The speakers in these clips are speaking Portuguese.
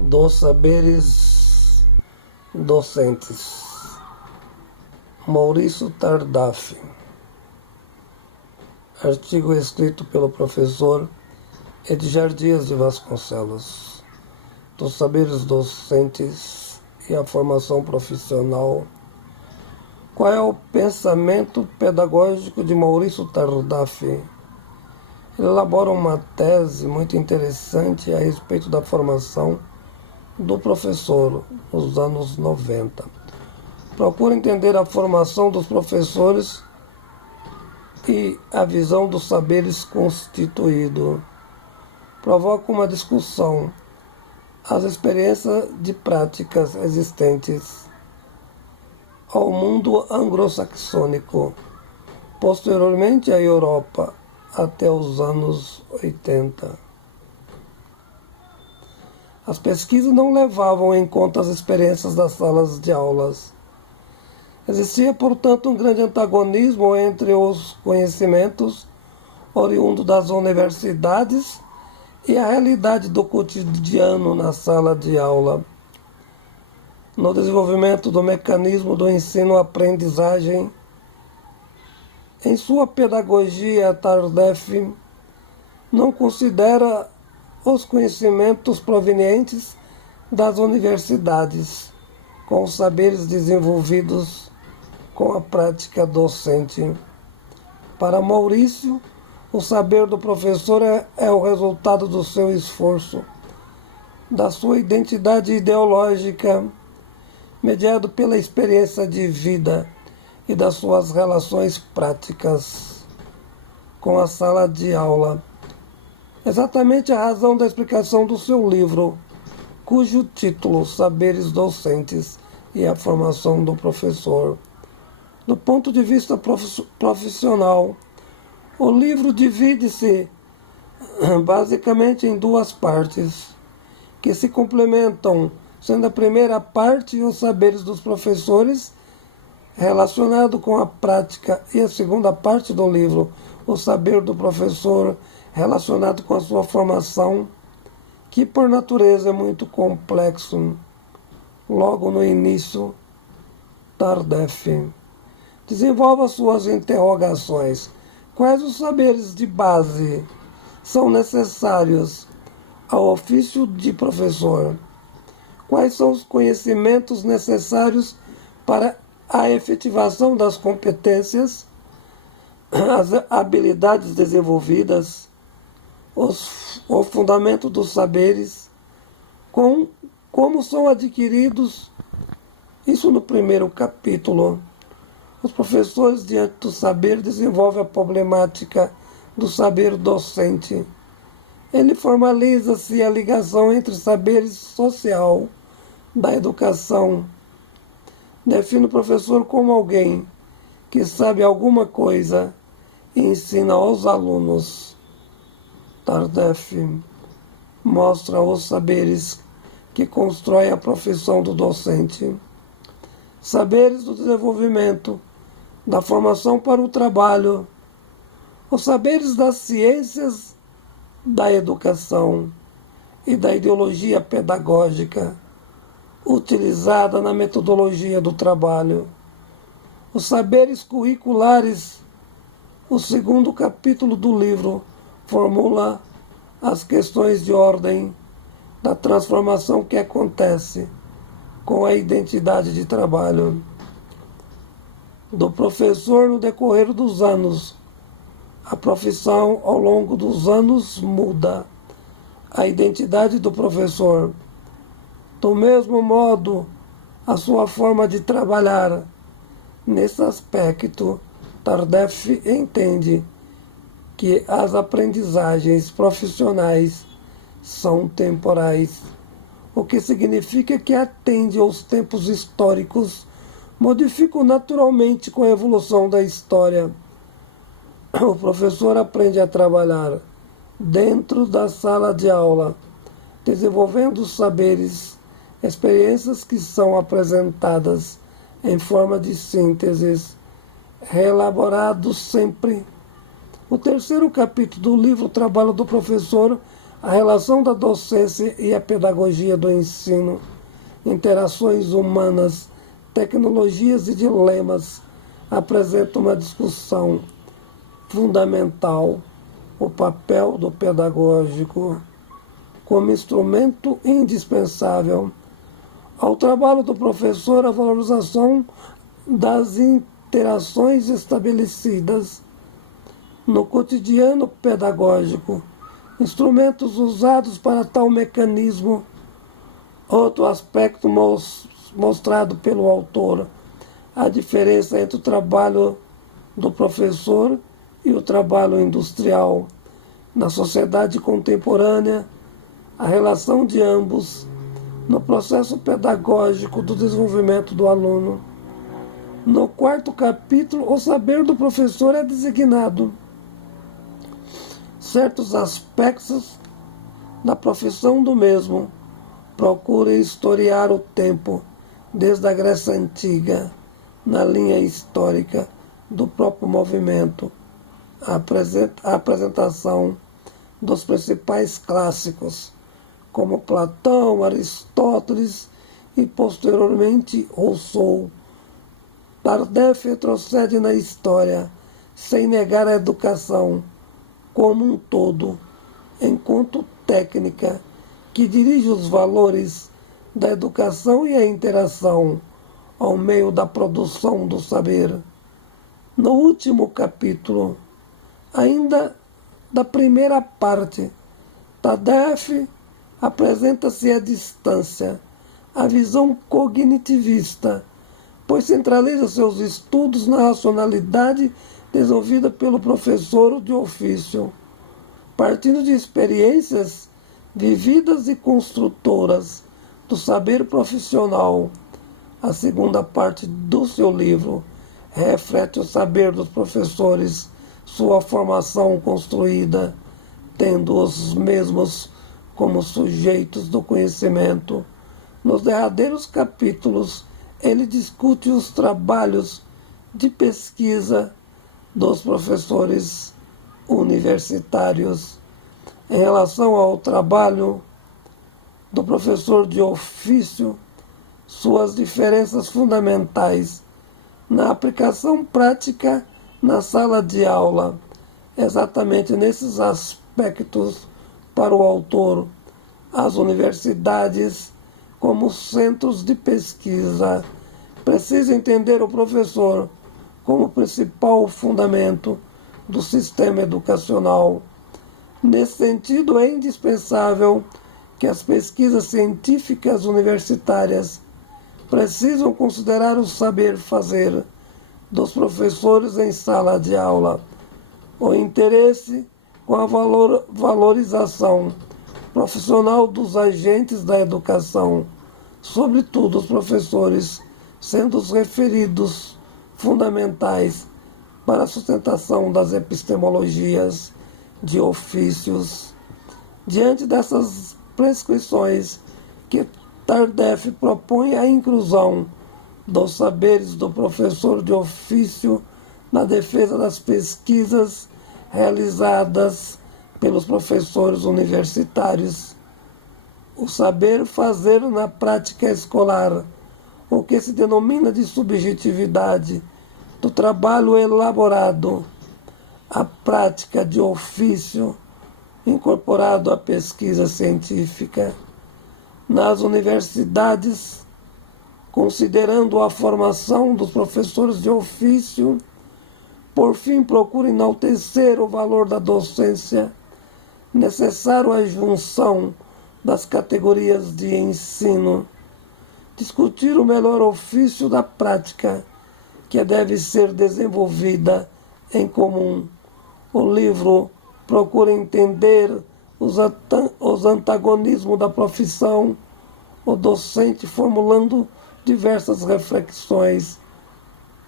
dos saberes docentes. Maurício Tardaf. Artigo escrito pelo professor Edgar Dias de Vasconcelos. Dos saberes docentes e a formação profissional. Qual é o pensamento pedagógico de Maurício Tardaf? Ele elabora uma tese muito interessante a respeito da formação do professor nos anos 90. Procura entender a formação dos professores e a visão dos saberes constituído. Provoca uma discussão, as experiências de práticas existentes ao mundo anglo-saxônico, posteriormente à Europa, até os anos 80. As pesquisas não levavam em conta as experiências das salas de aulas. Existia, portanto, um grande antagonismo entre os conhecimentos oriundos das universidades e a realidade do cotidiano na sala de aula. No desenvolvimento do mecanismo do ensino-aprendizagem, em sua pedagogia, Tardaf não considera os conhecimentos provenientes das universidades com os saberes desenvolvidos com a prática docente. Para Maurício, o saber do professor é o resultado do seu esforço, da sua identidade ideológica, mediado pela experiência de vida e das suas relações práticas com a sala de aula. Exatamente a razão da explicação do seu livro, cujo título Saberes Docentes e a Formação do Professor. Do ponto de vista profissional, o livro divide-se basicamente em duas partes, que se complementam, sendo a primeira parte os saberes dos professores relacionado com a prática e a segunda parte do livro, o saber do professor relacionado com a sua formação, que por natureza é muito complexo. Logo no início, Tardaf desenvolve as suas interrogações. Quais os saberes de base são necessários ao ofício de professor? Quais são os conhecimentos necessários para a efetivação das competências, as habilidades desenvolvidas, o fundamento dos saberes, como são adquiridos? Isso no primeiro capítulo. Os professores, diante do saber, desenvolvem a problemática do saber docente. Ele formaliza-se a ligação entre saberes social da educação. Define o professor como alguém que sabe alguma coisa e ensina aos alunos. Tardaf mostra os saberes que constroem a profissão do docente. Saberes do desenvolvimento, da formação para o trabalho, os saberes das ciências da educação e da ideologia pedagógica utilizada na metodologia do trabalho. Os saberes curriculares. O segundo capítulo do livro formula as questões de ordem da transformação que acontece com a identidade de trabalho do professor no decorrer dos anos. A profissão, ao longo dos anos, muda. A identidade do professor. Do mesmo modo, a sua forma de trabalhar. Nesse aspecto, Tardaf entende que as aprendizagens profissionais são temporais, o que significa que atende aos tempos históricos, modificam naturalmente com a evolução da história. O professor aprende a trabalhar dentro da sala de aula, desenvolvendo os saberes, experiências que são apresentadas em forma de sínteses, reelaborados sempre. O terceiro capítulo do livro Trabalho do Professor A relação da docência e a pedagogia do ensino, interações humanas, tecnologias e dilemas apresentam uma discussão fundamental, o papel do pedagógico como instrumento indispensável ao trabalho do professor, a valorização das interações estabelecidas no cotidiano pedagógico, instrumentos usados para tal mecanismo. Outro aspecto mostrado pelo autor, a diferença entre o trabalho do professor e o trabalho industrial. Na sociedade contemporânea, a relação de ambos no processo pedagógico do desenvolvimento do aluno. No quarto capítulo, o saber do professor é designado. Certos aspectos da profissão do mesmo procura historiar o tempo, desde a Grécia Antiga, na linha histórica do próprio movimento, a apresentação dos principais clássicos, como Platão, Aristóteles e, posteriormente, Rousseau. Tardif retrocede na história, sem negar a educação como um todo, enquanto técnica que dirige os valores da educação e a interação ao meio da produção do saber. No último capítulo, ainda da primeira parte, Tardif apresenta-se à distância, a visão cognitivista, pois centraliza seus estudos na racionalidade desenvolvida pelo professor de ofício, partindo de experiências vividas e construtoras do saber profissional. A segunda parte do seu livro reflete o saber dos professores, sua formação construída, tendo os mesmos como sujeitos do conhecimento. Nos derradeiros capítulos, ele discute os trabalhos de pesquisa dos professores universitários em relação ao trabalho do professor de ofício, suas diferenças fundamentais na aplicação prática na sala de aula. Exatamente nesses aspectos, para o autor, as universidades, como centros de pesquisa, precisam entender o professor como principal fundamento do sistema educacional. Nesse sentido, é indispensável que as pesquisas científicas universitárias precisam considerar o saber fazer dos professores em sala de aula, o interesse com a valorização profissional dos agentes da educação, sobretudo os professores, sendo os referidos fundamentais para a sustentação das epistemologias de ofícios. Diante dessas prescrições que Tardif propõe a inclusão dos saberes do professor de ofício na defesa das pesquisas realizadas pelos professores universitários. O saber fazer na prática escolar, o que se denomina de subjetividade do trabalho elaborado, a prática de ofício incorporado à pesquisa científica. Nas universidades, considerando a formação dos professores de ofício, por fim, procura enaltecer o valor da docência, necessário à junção das categorias de ensino, discutir o melhor ofício da prática, que deve ser desenvolvida em comum. O livro procura entender os antagonismos da profissão, o docente formulando diversas reflexões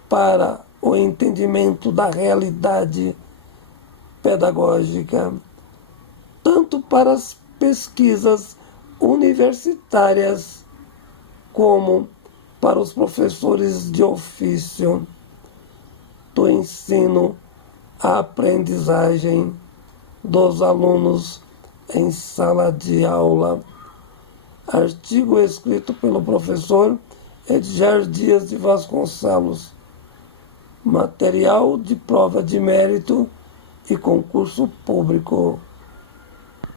para o entendimento da realidade pedagógica, tanto para as pesquisas universitárias como para os professores de ofício do ensino, a aprendizagem dos alunos em sala de aula. Artigo escrito pelo professor Edgar Dias de Vasconcelos. Material de prova de mérito e concurso público.